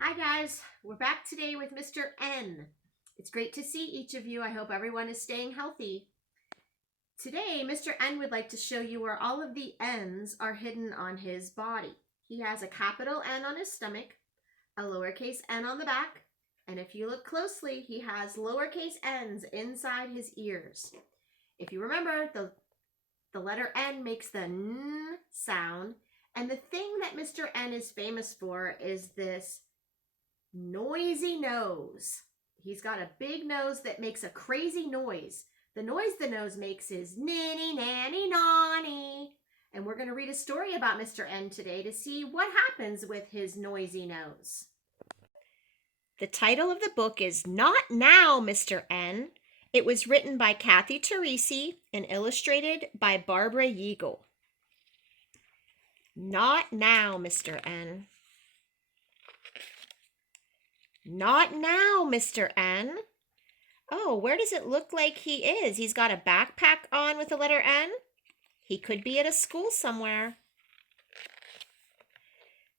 Hi guys, we're back today with Mr. N. It's great to see each of you. I hope everyone is staying healthy. Today, Mr. N would like to show you where all of the N's are hidden on his body. He has a capital N on his stomach, a lowercase n on the back, and if you look closely, he has lowercase n's inside his ears. If you remember, the letter N makes the N sound, and the thing that Mr. N is famous for is this noisy nose. He's got a big nose that makes a crazy noise. The noise the nose makes is ninny nanny nonny. And we're going to read a story about Mr. N today to see what happens with his noisy nose. The title of the book is Not Now, Mr. N. It was written by Kathy Teresi and illustrated by Barbara Yeagle. Not now, Mr. N. Not now, Mr. N. Oh, where does it look like he is? He's got a backpack on with the letter N. He could be at a school somewhere.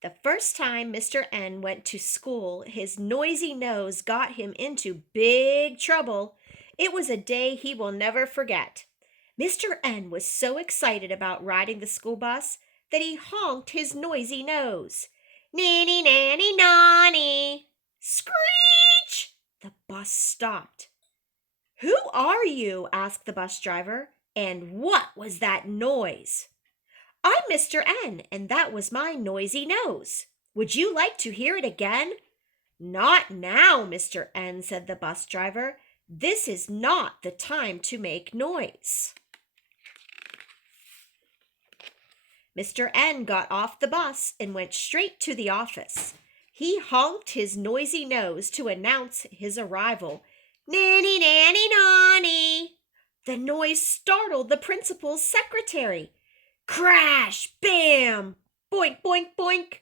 The first time Mr. N went to school, his noisy nose got him into big trouble. It was a day he will never forget. Mr. N was so excited about riding the school bus that he honked his noisy nose. Nanny, nanny, nonny. Screech! The bus stopped. "Who are you?" asked the bus driver. "And what was that noise?" "I'm Mr. N, and that was my noisy nose. Would you like to hear it again?" "Not now, Mr. N," said the bus driver. "This is not the time to make noise." Mr. N got off the bus and went straight to the office. He honked his noisy nose to announce his arrival. Nanny, nanny, nonny. The noise startled the principal's secretary. Crash! Bam! Boink, boink, boink!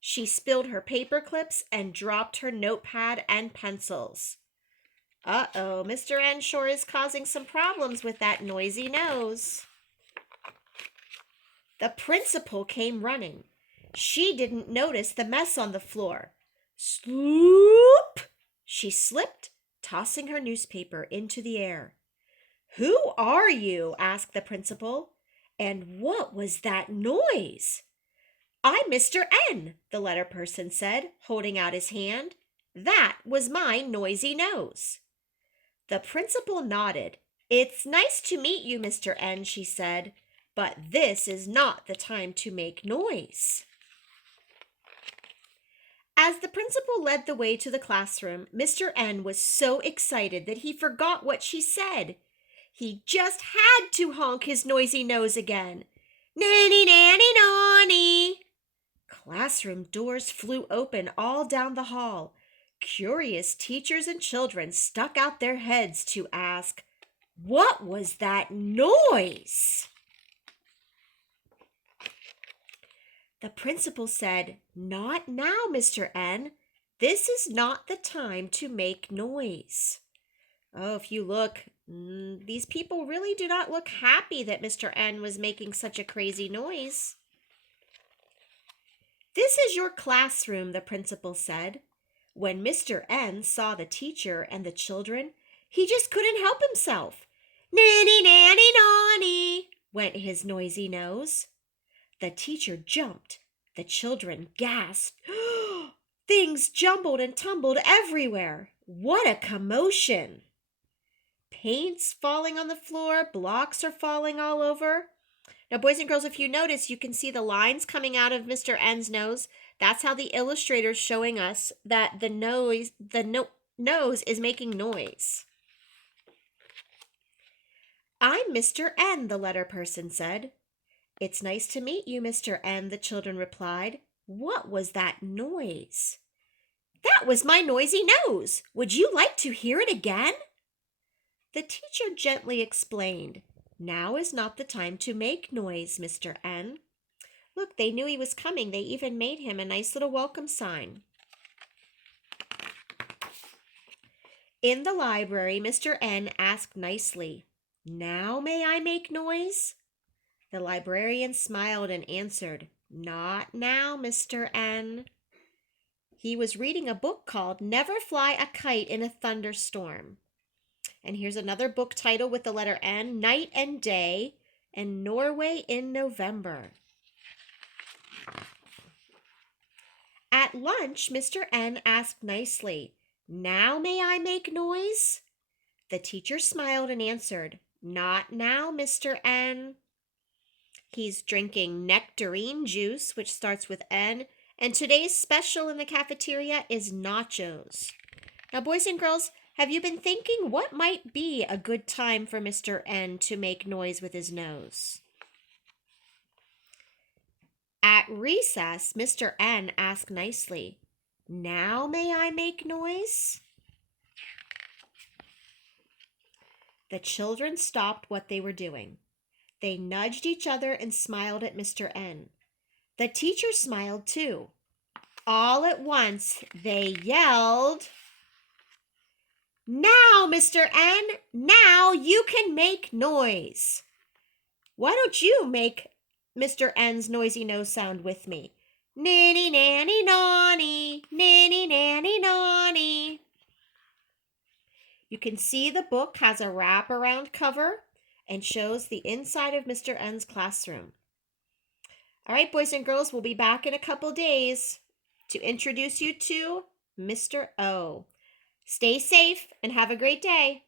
She spilled her paper clips and dropped her notepad and pencils. Uh-oh, Mr. N sure is causing some problems with that noisy nose. The principal came running. She didn't notice the mess on the floor. Sloop! She slipped, tossing her newspaper into the air. "Who are you?" asked the principal. "And what was that noise?" "I'm Mr. N," the letter person said, holding out his hand. "That was my noisy nose." The principal nodded. "It's nice to meet you, Mr. N," she said. "But this is not the time to make noise." As the principal led the way to the classroom, Mr. N was so excited that he forgot what she said. He just had to honk his noisy nose again. Nanny, nanny, nonny. Classroom doors flew open all down the hall. Curious teachers and children stuck out their heads to ask, "What was that noise?" The principal said, "Not now, Mr. N. This is not the time to make noise." Oh, if you look, these people really do not look happy that Mr. N was making such a crazy noise. "This is your classroom," the principal said. When Mr. N saw the teacher and the children, he just couldn't help himself. Nanny, nanny, nonny, went his noisy nose. The teacher jumped. The children gasped. Things jumbled and tumbled everywhere. What a commotion! Paint's falling on the floor. Blocks are falling all over. Now, boys and girls, if you notice, you can see the lines coming out of Mr. N's nose. That's how the illustrator's showing us that the nose is making noise. "I'm Mr. N," the letter person said. "It's nice to meet you, Mr. N," the children replied. "What was that noise?" "That was my noisy nose. Would you like to hear it again?" The teacher gently explained, "Now is not the time to make noise, Mr. N." Look, they knew he was coming. They even made him a nice little welcome sign. In the library, Mr. N asked nicely, "Now may I make noise?" The librarian smiled and answered, "Not now, Mr. N." He was reading a book called Never Fly a Kite in a Thunderstorm. And here's another book title with the letter N, Night and Day, and Norway in November. At lunch, Mr. N asked nicely, "Now may I make noise?" The teacher smiled and answered, "Not now, Mr. N." He's drinking nectarine juice, which starts with N, and today's special in the cafeteria is nachos. Now, boys and girls, have you been thinking what might be a good time for Mr. N to make noise with his nose? At recess, Mr. N asked nicely, "Now may I make noise?" The children stopped what they were doing. They nudged each other and smiled at Mr. N. The teacher smiled too. All at once, they yelled, "Now, Mr. N, now you can make noise." Why don't you make Mr. N's noisy nose sound with me? Ninny, nanny, nonny, ninny, nanny, nonny. You can see the book has a wraparound cover and shows the inside of Mr. N's classroom. All right, boys and girls, we'll be back in a couple days to introduce you to Mr. O. Stay safe and have a great day.